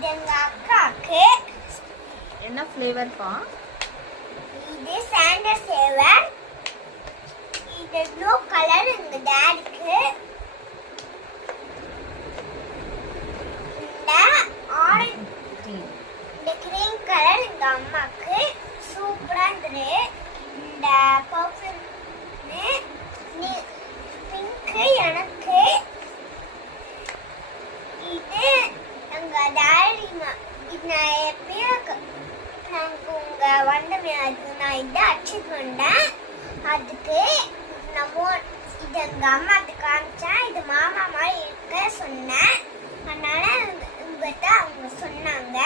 இது எங்க அக்காக்கு. என்ன ஃப்ளேவர் பா? இது சாண்டர் ஃப்ளேவர். இது ப்ளூ கலர் எங்க டாடிக்கு. இந்த ஆரஞ்சு இந்த கிரீம் கலர் எங்க அம்மாக்கு. சூப்பரா இருந்தது. இந்த பர்ஃப்யூம் பிங்க் எனக்கு. இது எங்க டாடி. இது நான் எப்பயும் நாங்கள் உங்க வந்தமே அதுக்கு நான் இதை அச்சீவ் பண்ணேன். அதுக்கு நம்ம இது எங்க அம்மாட்ட காமிச்சேன். இது மாமா மாதிரி இருக்க சொன்னேன். அதனால உங்ககிட்ட அவங்க சொன்னாங்க.